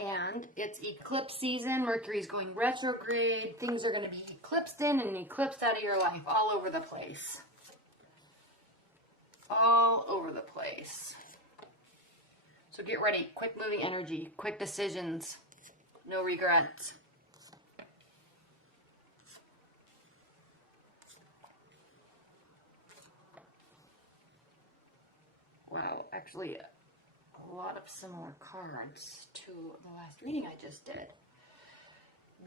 And it's eclipse season. Mercury's going retrograde. Things are going to be eclipsed in and eclipsed out of your life all over the place. All over the place. So get ready. Quick moving energy. Quick decisions. No regrets. Wow, actually, a lot of similar cards to the last reading I just did.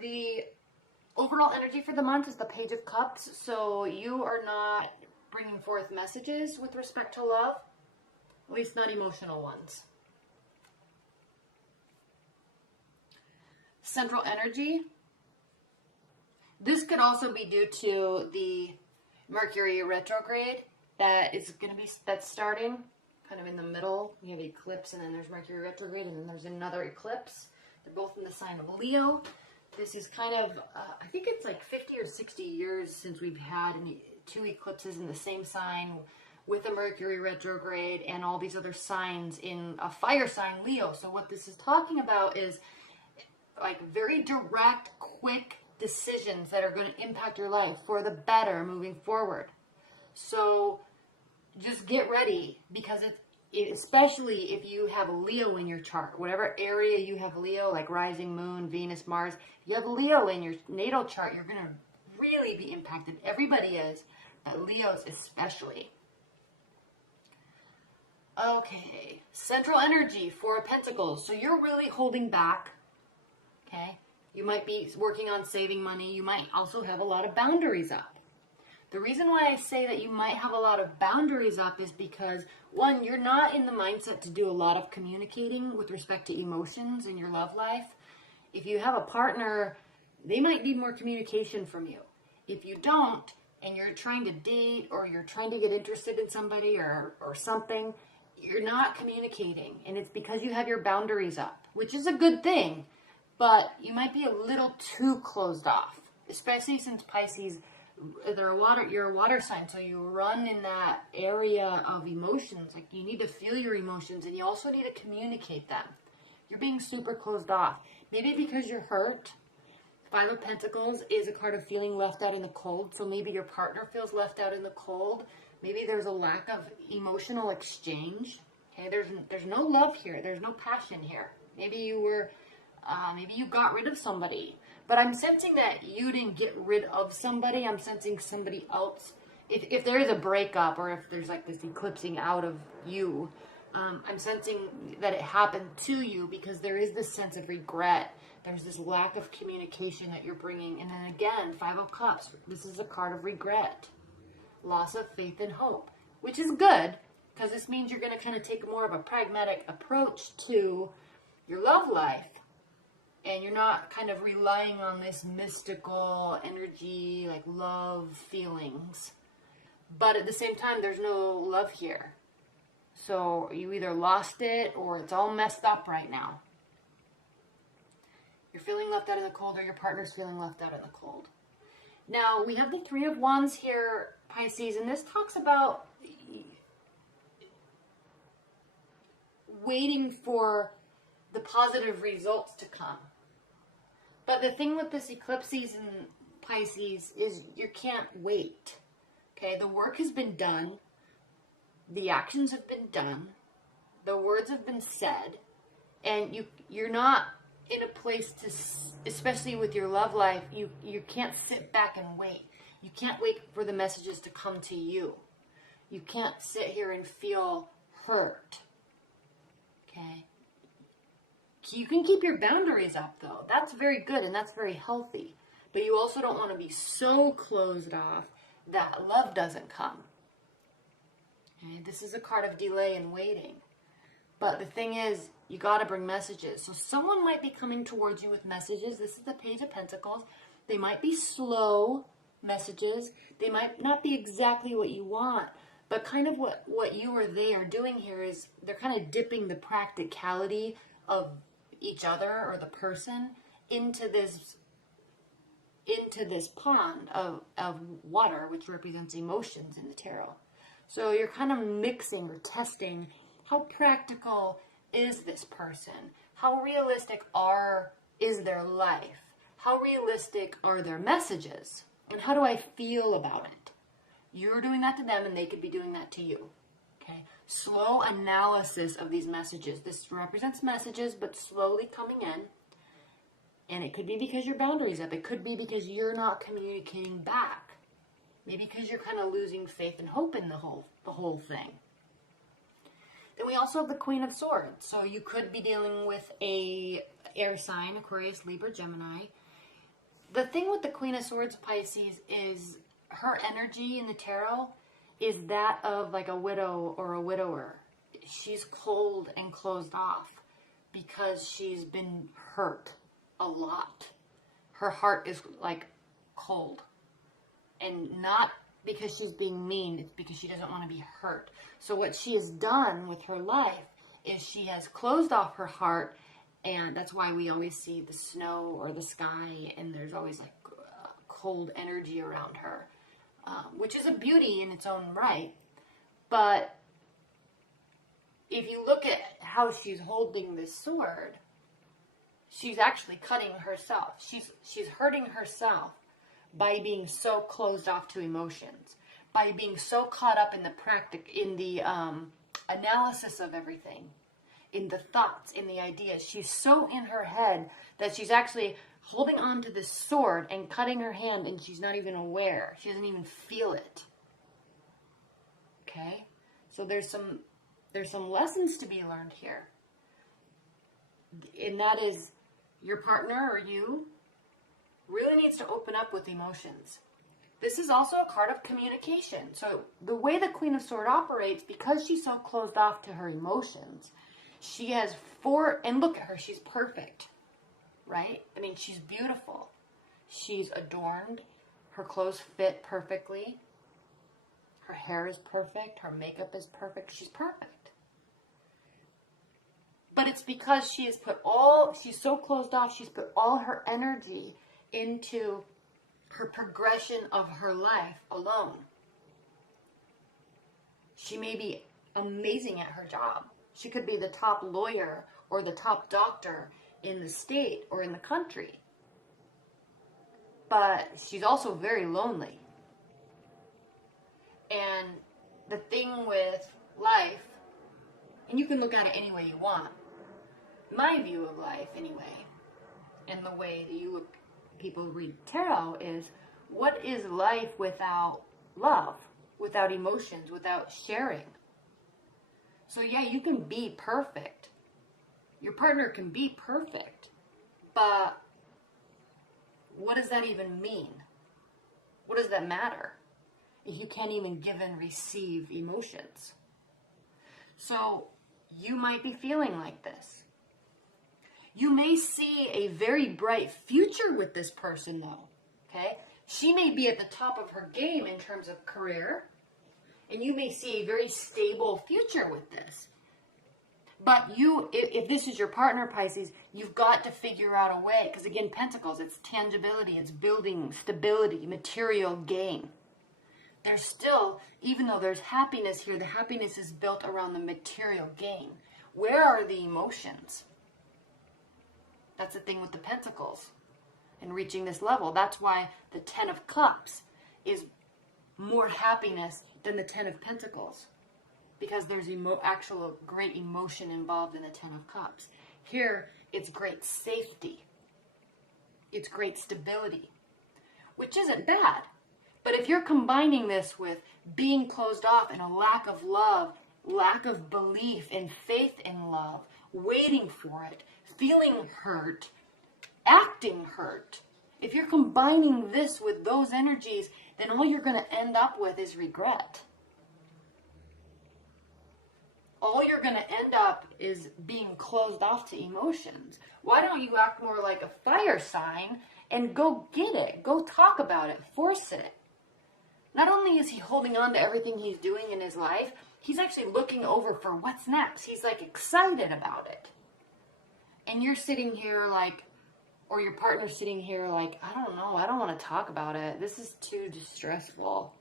The overall energy for the month is the Page of Cups, so you are not bringing forth messages with respect to love, at least not emotional ones. Central energy. This could also be due to the Mercury retrograde that's starting kind of in the middle. You have eclipse and then there's Mercury retrograde and then there's another eclipse. They're both in the sign of Leo. This is kind of, I think it's like 50 or 60 years since we've had two eclipses in the same sign with a Mercury retrograde and all these other signs in a fire sign, Leo. So what this is talking about is like very direct, quick decisions that are going to impact your life for the better moving forward. So just get ready, because especially if you have Leo in your chart, whatever area you have Leo, like rising moon, Venus, Mars, if you have Leo in your natal chart, you're going to really be impacted. Everybody is, but Leos especially. Okay, central energy, Four of Pentacles. So you're really holding back, okay? You might be working on saving money. You might also have a lot of boundaries up. The reason why I say that you might have a lot of boundaries up is because, one, you're not in the mindset to do a lot of communicating with respect to emotions in your love life. If you have a partner, they might need more communication from you. If you don't, and you're trying to date or you're trying to get interested in somebody or something, you're not communicating. And it's because you have your boundaries up, which is a good thing, but you might be a little too closed off, especially since Pisces, you're a water sign, so you run in that area of emotions. Like, you need to feel your emotions, and you also need to communicate them. You're being super closed off. Maybe because you're hurt. Five of Pentacles is a card of feeling left out in the cold, so maybe your partner feels left out in the cold. Maybe there's a lack of emotional exchange. Okay, there's no love here. There's no passion here. Maybe you got rid of somebody. But I'm sensing that you didn't get rid of somebody. I'm sensing somebody else. If there is a breakup, or if there's like this eclipsing out of you, I'm sensing that it happened to you because there is this sense of regret. There's this lack of communication that you're bringing. And then again, Five of Cups. This is a card of regret. Loss of faith and hope, which is good because this means you're going to kind of take more of a pragmatic approach to your love life. And you're not kind of relying on this mystical energy, like love feelings. But at the same time, there's no love here. So you either lost it or it's all messed up right now. You're feeling left out in the cold, or your partner's feeling left out in the cold. Now, we have the Three of Wands here, Pisces, and this talks about waiting for the positive results to come. But the thing with this eclipse season, Pisces, is you can't wait. Okay, the work has been done. The actions have been done. The words have been said. And you're not in a place to, especially with your love life, you can't sit back and wait. You can't wait for the messages to come to you. You can't sit here and feel hurt. Okay? You can keep your boundaries up, though. That's very good and that's very healthy. But you also don't want to be so closed off that love doesn't come. Okay? This is a card of delay and waiting. But the thing is, you got to bring messages. So someone might be coming towards you with messages. This is the Page of Pentacles. They might be slow messages. They might not be exactly what you want. But kind of what you or they are doing here is they're kind of dipping the practicality of each other or the person into this pond of water, which represents emotions in the tarot. So you're kind of mixing or testing how practical is this person? How realistic is their life? How realistic are their messages? And how do I feel about it? You're doing that to them and they could be doing that to you. Okay? Slow analysis of these messages. This represents messages, but slowly coming in. And it could be because your boundary's up. It could be because you're not communicating back. Maybe because you're kind of losing faith and hope in the whole thing. Then we also have the Queen of Swords. So you could be dealing with a air sign, Aquarius, Libra, Gemini. The thing with the Queen of Swords, Pisces, is her energy in the tarot is that of like a widow or a widower. She's cold and closed off because she's been hurt a lot. Her heart is like cold. And not because she's being mean, it's because she doesn't want to be hurt. So what she has done with her life is she has closed off her heart, and that's why we always see the snow or the sky, and there's always like cold energy around her, which is a beauty in its own right. But if you look at how she's holding this sword, she's actually cutting herself. She's hurting herself by being so closed off to emotions, by being so caught up in the analysis of everything, in the thoughts, in the ideas. She's so in her head that she's actually holding on to this sword and cutting her hand, and she's not even aware. She doesn't even feel it. Okay? So there's some lessons to be learned here. And that is, your partner or you really needs to open up with emotions. This is also a card of communication. So the way the Queen of Swords operates, because she's so closed off to her emotions, she has and look at her, she's perfect, right? I mean, she's beautiful. She's adorned. Her clothes fit perfectly. Her hair is perfect. Her makeup is perfect. She's perfect. But it's because she's so closed off, she's put all her energy into her progression of her life alone. She may be amazing at her job. She could be the top lawyer or the top doctor in the state or in the country. But she's also very lonely. And the thing with life, and you can look at it any way you want, my view of life anyway, and the way that people read tarot is, what is life without love, without emotions, without sharing? So yeah, you can be perfect. Your partner can be perfect. But what does that even mean? What does that matter if you can't even give and receive emotions? So you might be feeling like this. You may see a very bright future with this person, though, okay? She may be at the top of her game in terms of career, and you may see a very stable future with this. But if this is your partner, Pisces, you've got to figure out a way, because again, Pentacles, it's tangibility, it's building stability, material gain. There's still, even though there's happiness here, the happiness is built around the material gain. Where are the emotions? That's the thing with the Pentacles and reaching this level. That's why the 10 of Cups is more happiness than the 10 of Pentacles, because there's actual great emotion involved in the 10 of Cups. Here, it's great safety. It's great stability, which isn't bad. But if you're combining this with being closed off and a lack of love, lack of belief and faith in love, waiting for it, feeling hurt, acting hurt, if you're combining this with those energies, then all you're going to end up with is regret. All you're going to end up is being closed off to emotions. Why don't you act more like a fire sign and go get it? Go talk about it. Force it. Not only is he holding on to everything he's doing in his life, he's actually looking over for what's next. He's like excited about it. And you're sitting here like, or your partner's sitting here like, I don't know, I don't want to talk about it. This is too distressful.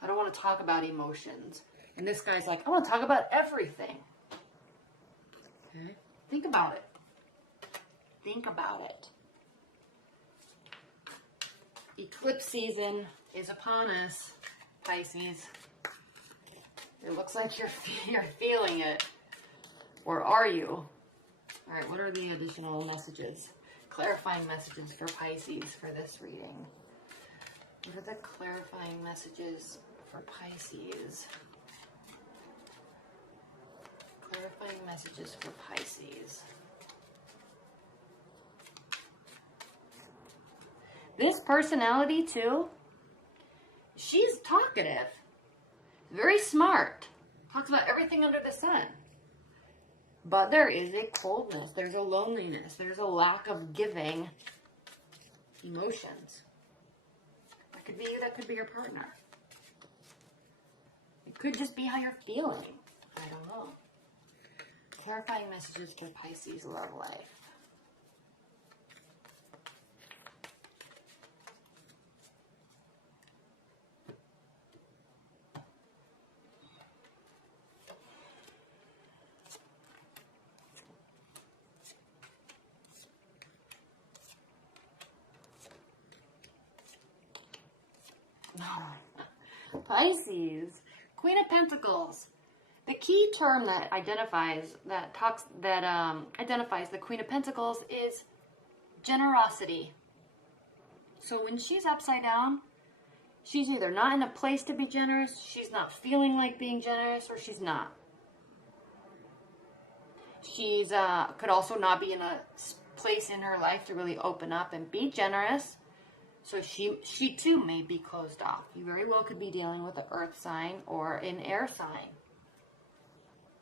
I don't want to talk about emotions. And this guy's like, I want to talk about everything. Okay? Think about it. Think about it. Eclipse season is upon us, Pisces. It looks like you're feeling it. Or are you? All right, what are the additional messages? Clarifying messages for Pisces for this reading. What are the clarifying messages for Pisces? Clarifying messages for Pisces. This personality, too, she's talkative. Very smart. Talks about everything under the sun. But there is a coldness. There's a loneliness. There's a lack of giving emotions. That could be you. That could be your partner. It could just be how you're feeling. I don't know. Clarifying messages for Pisces love life. Pisces, Queen of Pentacles. The key term that identifies the Queen of Pentacles is generosity. So when she's upside down, she's either not in a place to be generous, she's not feeling like being generous, or she's not. She's could also not be in a place in her life to really open up and be generous. So she too may be closed off. You very well could be dealing with an earth sign or an air sign.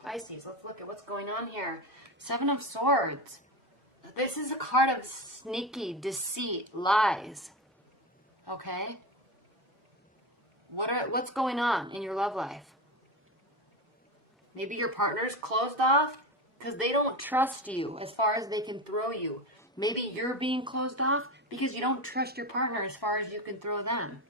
Pisces, let's look at what's going on here. Seven of Swords. This is a card of sneaky deceit, lies. Okay? What's going on in your love life? Maybe your partner's closed off because they don't trust you as far as they can throw you. Maybe you're being closed off because you don't trust your partner as far as you can throw them.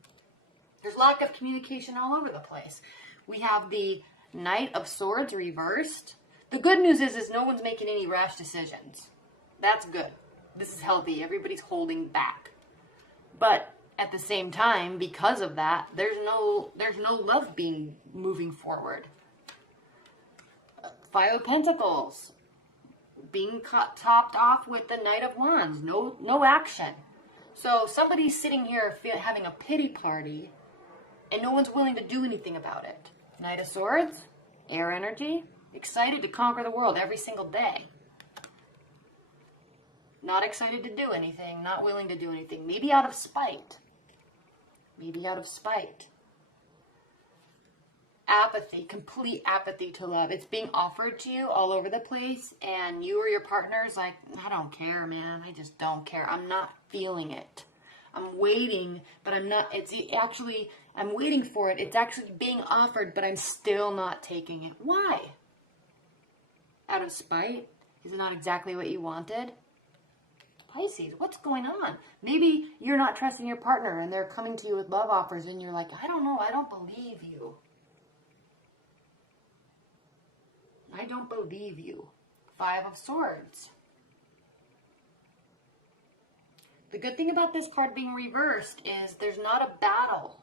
There's lack of communication all over the place. We have the Knight of Swords reversed. The good news is no one's making any rash decisions. That's good. This is healthy. Everybody's holding back. But at the same time, because of that, there's no love being moving forward. Five of Pentacles. Being topped off with the Knight of Wands. No action. So somebody's sitting here having a pity party and no one's willing to do anything about it. Knight of Swords, air energy, excited to conquer the world every single day. Not excited to do anything, not willing to do anything. Maybe out of spite. Maybe out of spite. Apathy, complete apathy to love. It's being offered to you all over the place, and you or your partner's like, I don't care, man. I just don't care. I'm not feeling it. I'm waiting, but I'm not. I'm waiting for it. It's actually being offered, but I'm still not taking it. Why? Out of spite? Is it not exactly what you wanted? Pisces, what's going on? Maybe you're not trusting your partner, and they're coming to you with love offers, and you're like, I don't know. I don't believe you. I don't believe you. Five of Swords. The good thing about this card being reversed is there's not a battle.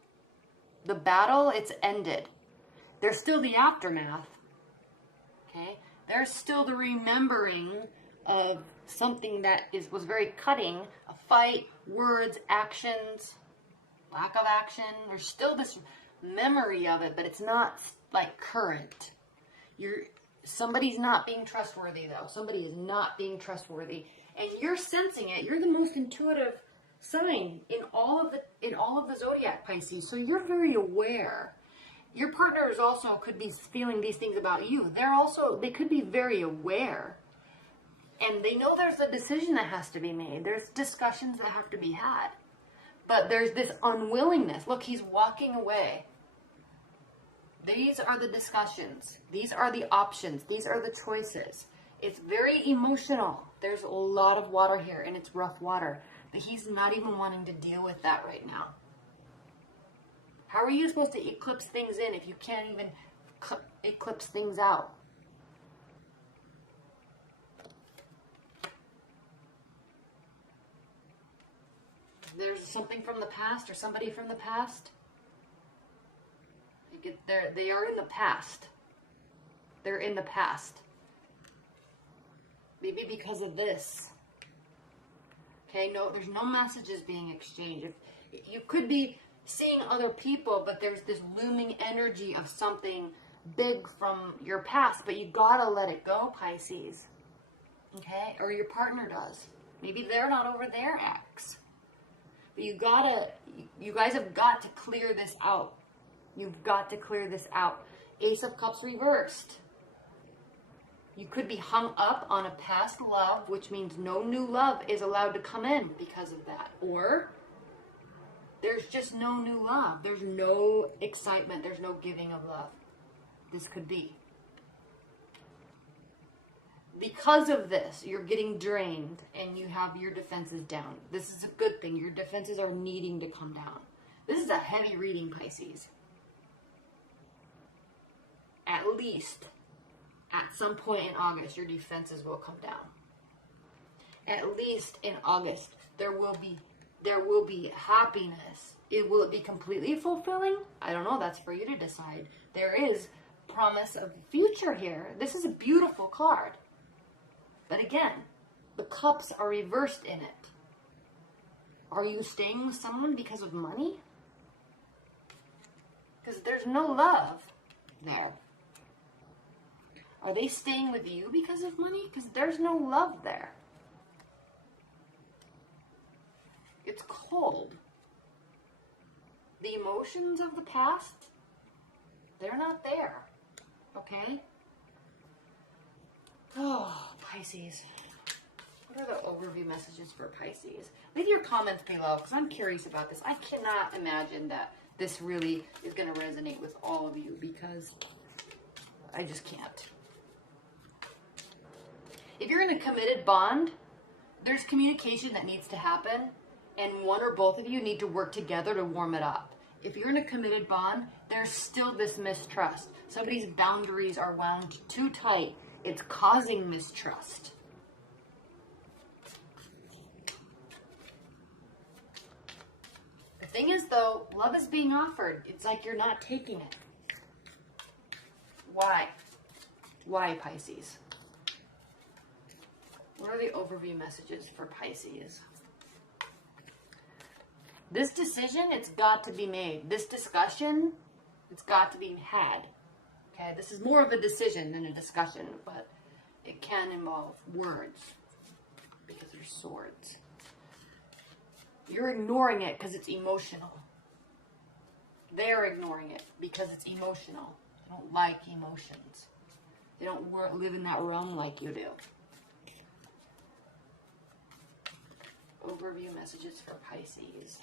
The battle, it's ended. There's still the aftermath. Okay? There's still the remembering of something that was very cutting. A fight, words, actions, lack of action. There's still this memory of it, but it's not like current. Somebody's not being trustworthy, though. Somebody is not being trustworthy. And you're sensing it. You're the most intuitive sign in all of the zodiac, Pisces. So you're very aware. Your partners also could be feeling these things about you. They could be very aware. And they know there's a decision that has to be made. There's discussions that have to be had. But there's this unwillingness. Look, he's walking away. These are the discussions. These are the options. These are the choices. It's very emotional. There's a lot of water here, and it's rough water. But he's not even wanting to deal with that right now. How are you supposed to eclipse things in if you can't even eclipse things out? something from the past or somebody from the past. They are in the past. They're in the past. Maybe because of this. Okay, no, there's no messages being exchanged. You could be seeing other people, but there's this looming energy of something big from your past, but you gotta let it go, Pisces. Okay, or your partner does. Maybe they're not over their ex. But you guys have got to clear this out. You've got to clear this out. Ace of Cups reversed. You could be hung up on a past love, which means no new love is allowed to come in because of that. Or there's just no new love. There's no excitement. There's no giving of love. This could be. Because of this, you're getting drained and you have your defenses down. This is a good thing. Your defenses are needing to come down. This is a heavy reading, Pisces. At least at some point in August, your defenses will come down. At least in August, there will be happiness. Will it be completely fulfilling? I don't know. That's for you to decide. There is promise of future here. This is a beautiful card. But again, the cups are reversed in it. Are you staying with someone because of money? Because there's no love there. Are they staying with you because of money? Because there's no love there. It's cold. The emotions of the past, they're not there. Okay? Oh, Pisces. What are the overview messages for Pisces? Leave your comments below because I'm curious about this. I cannot imagine that this really is going to resonate with all of you because I just can't. If you're in a committed bond, there's communication that needs to happen, and one or both of you need to work together to warm it up. If you're in a committed bond, there's still this mistrust. Somebody's boundaries are wound too tight. It's causing mistrust. The thing is, though, love is being offered. It's like you're not taking it. Why? Why, Pisces? What are the overview messages for Pisces? This decision, it's got to be made. This discussion, it's got to be had. Okay, this is more of a decision than a discussion, but it can involve words because there's swords. You're ignoring it because it's emotional. They're ignoring it because it's emotional. They don't like emotions. They don't live in that realm like you do. Overview messages for Pisces.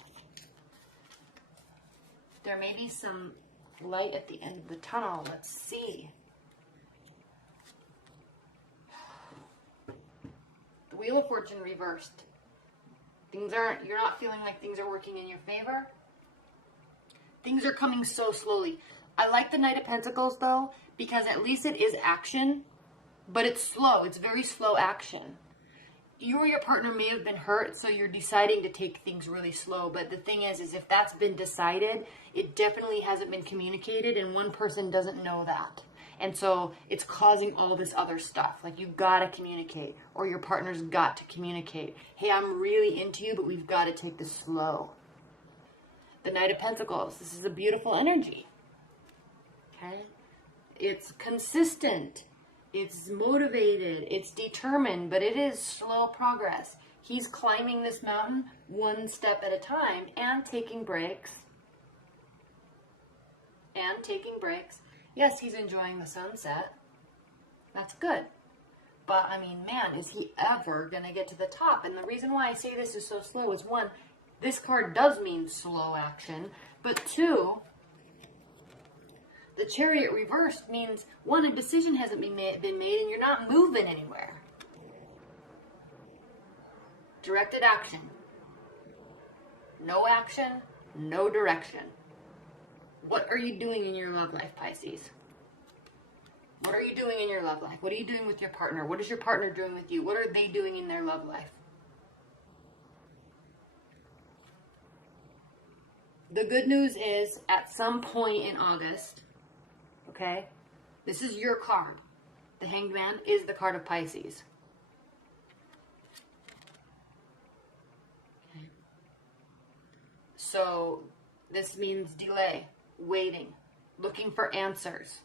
There may be some light at the end of the tunnel. Let's see. The Wheel of Fortune reversed. You're not feeling like things are working in your favor. Things are coming so slowly. I like the Knight of Pentacles though, because at least it is action, but it's slow. It's very slow action. You or your partner may have been hurt, so you're deciding to take things really slow. But the thing is if that's been decided, it definitely hasn't been communicated, and one person doesn't know that. And so it's causing all this other stuff. Like, you've got to communicate, or your partner's got to communicate. Hey, I'm really into you, but we've got to take this slow. The Knight of Pentacles. This is a beautiful energy. Okay? It's consistent. It's motivated, it's determined, but it is slow progress. He's climbing this mountain one step at a time and taking breaks. Yes, he's enjoying the sunset. That's good. But, I mean, man, is he ever going to get to the top? And the reason why I say this is so slow is, one, this card does mean slow action, but two, the Chariot reversed means, one, a decision hasn't been made and you're not moving anywhere. Directed action. No action, no direction. What are you doing in your love life, Pisces? What are you doing in your love life? What are you doing with your partner? What is your partner doing with you? What are they doing in their love life? The good news is at some point in August, okay, this is your card. The Hanged Man is the card of Pisces. Okay. So this means delay, waiting, looking for answers,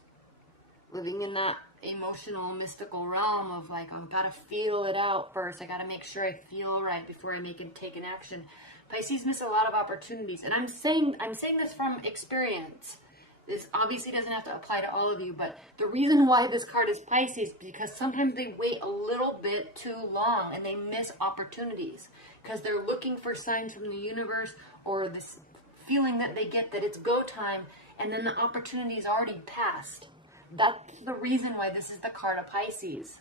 living in that emotional, mystical realm of like, I've got to feel it out first. I got to make sure I feel right before I take an action. Pisces miss a lot of opportunities. And I'm saying this from experience. This obviously doesn't have to apply to all of you, but the reason why this card is Pisces is because sometimes they wait a little bit too long and they miss opportunities because they're looking for signs from the universe or this feeling that they get that it's go time, and then the opportunity is already passed. That's the reason why this is the card of Pisces.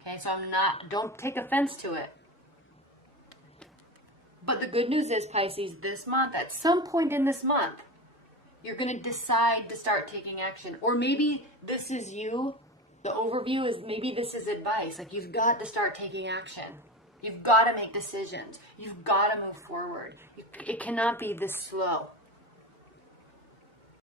Okay, so don't take offense to it. But the good news is, Pisces, this month, at some point in this month, you're going to decide to start taking action. Or maybe this is you. The overview is maybe this is advice. Like, you've got to start taking action. You've got to make decisions. You've got to move forward. It cannot be this slow.